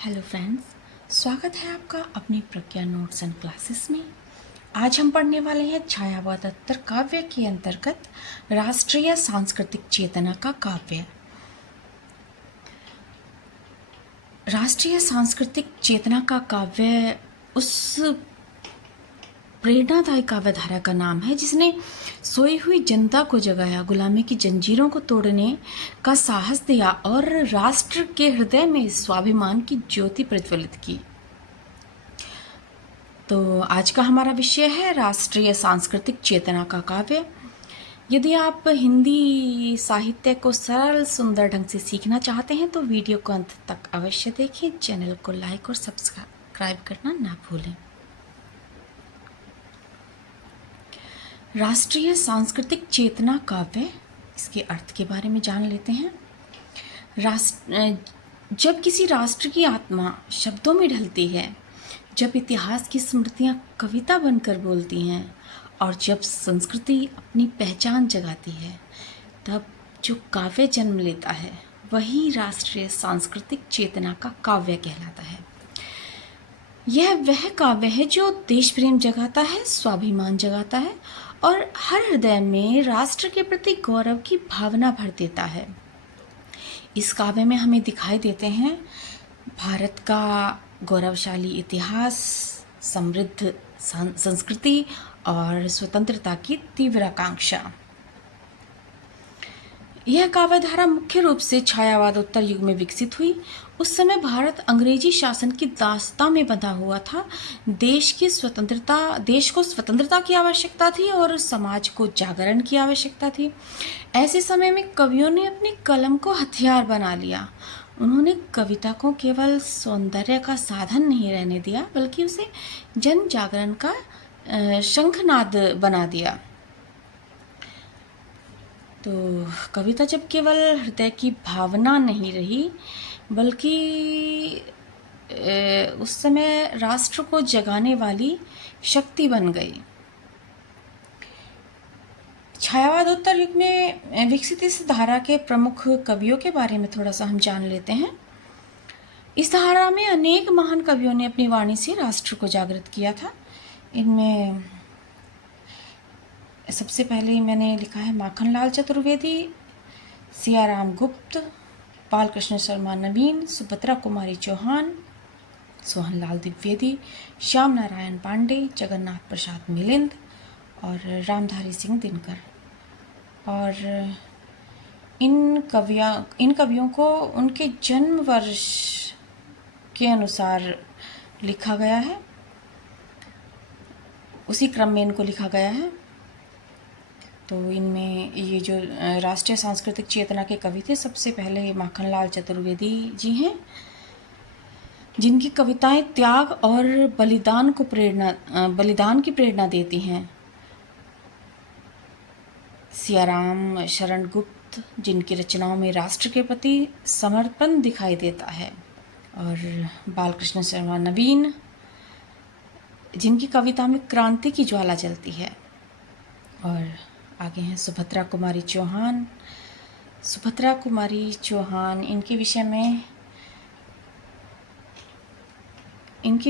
Hello friends, स्वागत है आपका अपनी प्रज्ञा नोट्स एंड क्लासेस में। आज हम पढ़ने वाले हैं छायावाद उत्तर काव्य के अंतर्गत राष्ट्रीय सांस्कृतिक चेतना का काव्य। राष्ट्रीय सांस्कृतिक चेतना का काव्य उस प्रेरणादायी काव्यधारा का नाम है जिसने सोई हुई जनता को जगाया, गुलामी की जंजीरों को तोड़ने का साहस दिया और राष्ट्र के हृदय में स्वाभिमान की ज्योति प्रज्वलित की। तो आज का हमारा विषय है राष्ट्रीय सांस्कृतिक चेतना का काव्य। यदि आप हिंदी साहित्य को सरल सुंदर ढंग से सीखना चाहते हैं तो वीडियो को अंत तक अवश्य देखें। चैनल को लाइक और सब्सक्राइब करना ना भूलें। राष्ट्रीय सांस्कृतिक चेतना काव्य, इसके अर्थ के बारे में जान लेते हैं। जब किसी राष्ट्र की आत्मा शब्दों में ढलती है, जब इतिहास की स्मृतियाँ कविता बनकर बोलती हैं और जब संस्कृति अपनी पहचान जगाती है, तब जो काव्य जन्म लेता है वही राष्ट्रीय सांस्कृतिक चेतना का काव्य कहलाता है। यह वह काव्य है जो देश प्रेम जगाता है, स्वाभिमान जगाता है और हर हृदय में राष्ट्र के प्रति गौरव की भावना भर देता है। इस काव्य में हमें दिखाई देते हैं भारत का गौरवशाली इतिहास, समृद्ध संस्कृति और स्वतंत्रता की तीव्र आकांक्षा। यह काव्यधारा मुख्य रूप से छायावाद उत्तर युग में विकसित हुई। उस समय भारत अंग्रेजी शासन की दास्ता में बंधा हुआ था। देश को स्वतंत्रता की आवश्यकता थी और समाज को जागरण की आवश्यकता थी। ऐसे समय में कवियों ने अपनी कलम को हथियार बना लिया। उन्होंने कविता को केवल सौंदर्य का साधन नहीं रहने दिया, बल्कि उसे जन जागरण का शंखनाद बना दिया। तो कविता जब केवल हृदय की भावना नहीं रही, बल्कि उस समय राष्ट्र को जगाने वाली शक्ति बन गई। छायावाद उत्तर युग में विकसित इस धारा के प्रमुख कवियों के बारे में थोड़ा सा हम जान लेते हैं। इस धारा में अनेक महान कवियों ने अपनी वाणी से राष्ट्र को जागृत किया था। इनमें सबसे पहले मैंने लिखा है माखनलाल चतुर्वेदी, सियाराम गुप्त, बालकृष्ण शर्मा नवीन, सुभद्रा कुमारी चौहान, सोहनलाल द्विवेदी, श्याम नारायण पांडे, जगन्नाथ प्रसाद मिलिंद और रामधारी सिंह दिनकर। और इन कवियों को उनके जन्म वर्ष के अनुसार लिखा गया है, उसी क्रम में इनको लिखा गया है। तो इनमें ये जो राष्ट्रीय सांस्कृतिक चेतना के कवि थे, सबसे पहले माखनलाल चतुर्वेदी जी हैं, जिनकी कविताएं त्याग और बलिदान की प्रेरणा देती हैं। सियाराम शरण गुप्त, जिनकी रचनाओं में राष्ट्र के प्रति समर्पण दिखाई देता है। और बालकृष्ण शर्मा नवीन, जिनकी कविता में क्रांति की ज्वाला जलती है। और आगे हैं सुभद्रा कुमारी चौहान। सुभद्रा कुमारी चौहान, इनके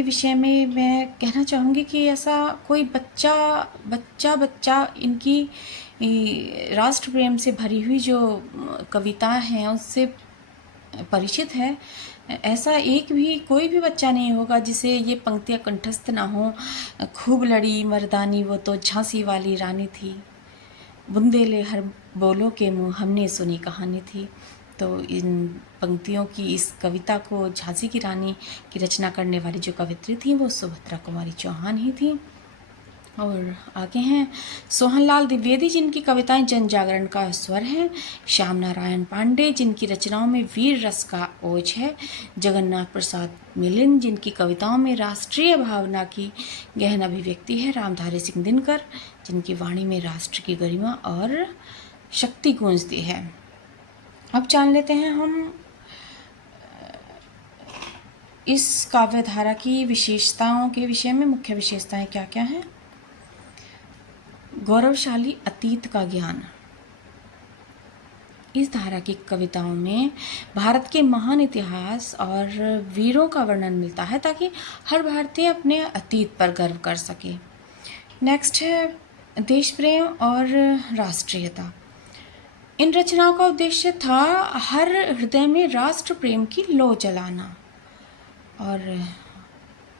विषय में मैं कहना चाहूँगी कि ऐसा कोई बच्चा इनकी राष्ट्र प्रेम से भरी हुई जो कविताएं हैं उससे परिचित है। ऐसा कोई भी बच्चा नहीं होगा जिसे ये पंक्तियाँ कंठस्थ ना हो। खूब लड़ी मर्दानी वो तो झांसी वाली रानी थी, बुंदेले हर बोलो के मुँह हमने सुनी कहानी थी। तो इन पंक्तियों की, इस कविता को झांसी की रानी की रचना करने वाली जो कवित्री थी वो सुभद्रा कुमारी चौहान ही थी। और आगे हैं सोहनलाल द्विवेदी, जिनकी कविताएं जन जागरण का स्वर हैं। श्याम नारायण पांडे, जिनकी रचनाओं में वीर रस का ओज है। जगन्नाथ प्रसाद मिलिंद, जिनकी कविताओं में राष्ट्रीय भावना की गहन अभिव्यक्ति है। रामधारी सिंह दिनकर, जिनकी वाणी में राष्ट्र की गरिमा और शक्ति गूंजती है। अब जान लेते हैं हम इस काव्यधारा की विशेषताओं के विषय में। मुख्य विशेषताएं क्या क्या हैं? गौरवशाली अतीत का ज्ञान, इस धारा की कविताओं में भारत के महान इतिहास और वीरों का वर्णन मिलता है ताकि हर भारतीय अपने अतीत पर गर्व कर सके। नेक्स्ट है देश प्रेम और राष्ट्रीयता। इन रचनाओं का उद्देश्य था हर हृदय में राष्ट्र प्रेम की लौ जलाना। और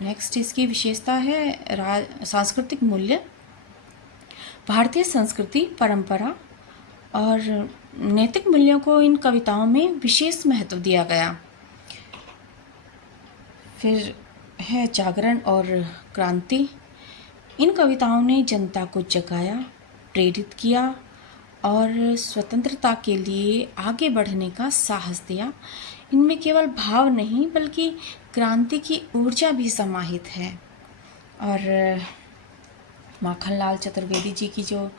नेक्स्ट इसकी विशेषता है सांस्कृतिक मूल्य। भारतीय संस्कृति, परंपरा और नैतिक मूल्यों को इन कविताओं में विशेष महत्व दिया गया। फिर है जागरण और क्रांति। इन कविताओं ने जनता को जगाया, प्रेरित किया और स्वतंत्रता के लिए आगे बढ़ने का साहस दिया। इनमें केवल भाव नहीं बल्कि क्रांति की ऊर्जा भी समाहित है। और माखनलाल चतुर्वेदी जी की जो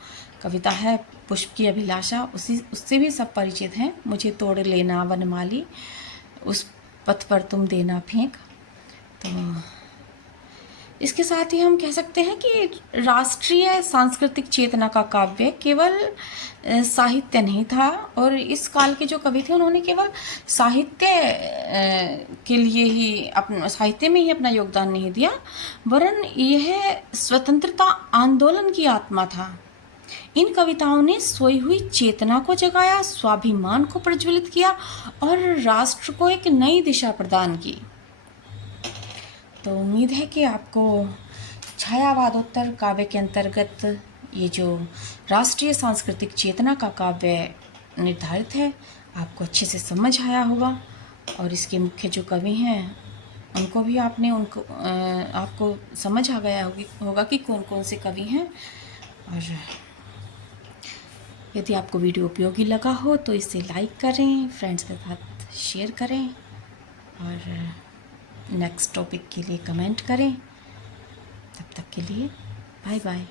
कविता है पुष्प की अभिलाषा, उससे भी सब परिचित हैं। मुझे तोड़ लेना वनमाली, उस पथ पर तुम देना फेंक। तो इसके साथ ही हम कह सकते हैं कि राष्ट्रीय सांस्कृतिक चेतना का काव्य केवल साहित्य नहीं था, और इस काल के जो कवि थे उन्होंने केवल साहित्य के लिए ही अपना साहित्य में ही अपना योगदान नहीं दिया, वरन यह स्वतंत्रता आंदोलन की आत्मा था। इन कविताओं ने सोई हुई चेतना को जगाया, स्वाभिमान को प्रज्वलित किया और राष्ट्र को एक नई दिशा प्रदान की। तो उम्मीद है कि आपको छायावादोत्तर काव्य के अंतर्गत ये जो राष्ट्रीय सांस्कृतिक चेतना का काव्य निर्धारित है आपको अच्छे से समझ आया होगा, और इसके मुख्य जो कवि हैं उनको भी आपको समझ आ गया होगा कि कौन कौन से कवि हैं। और यदि आपको वीडियो उपयोगी लगा हो तो इसे लाइक करें, फ्रेंड्स के साथ शेयर करें और नेक्स्ट टॉपिक के लिए कमेंट करें। तब तक के लिए बाय बाय।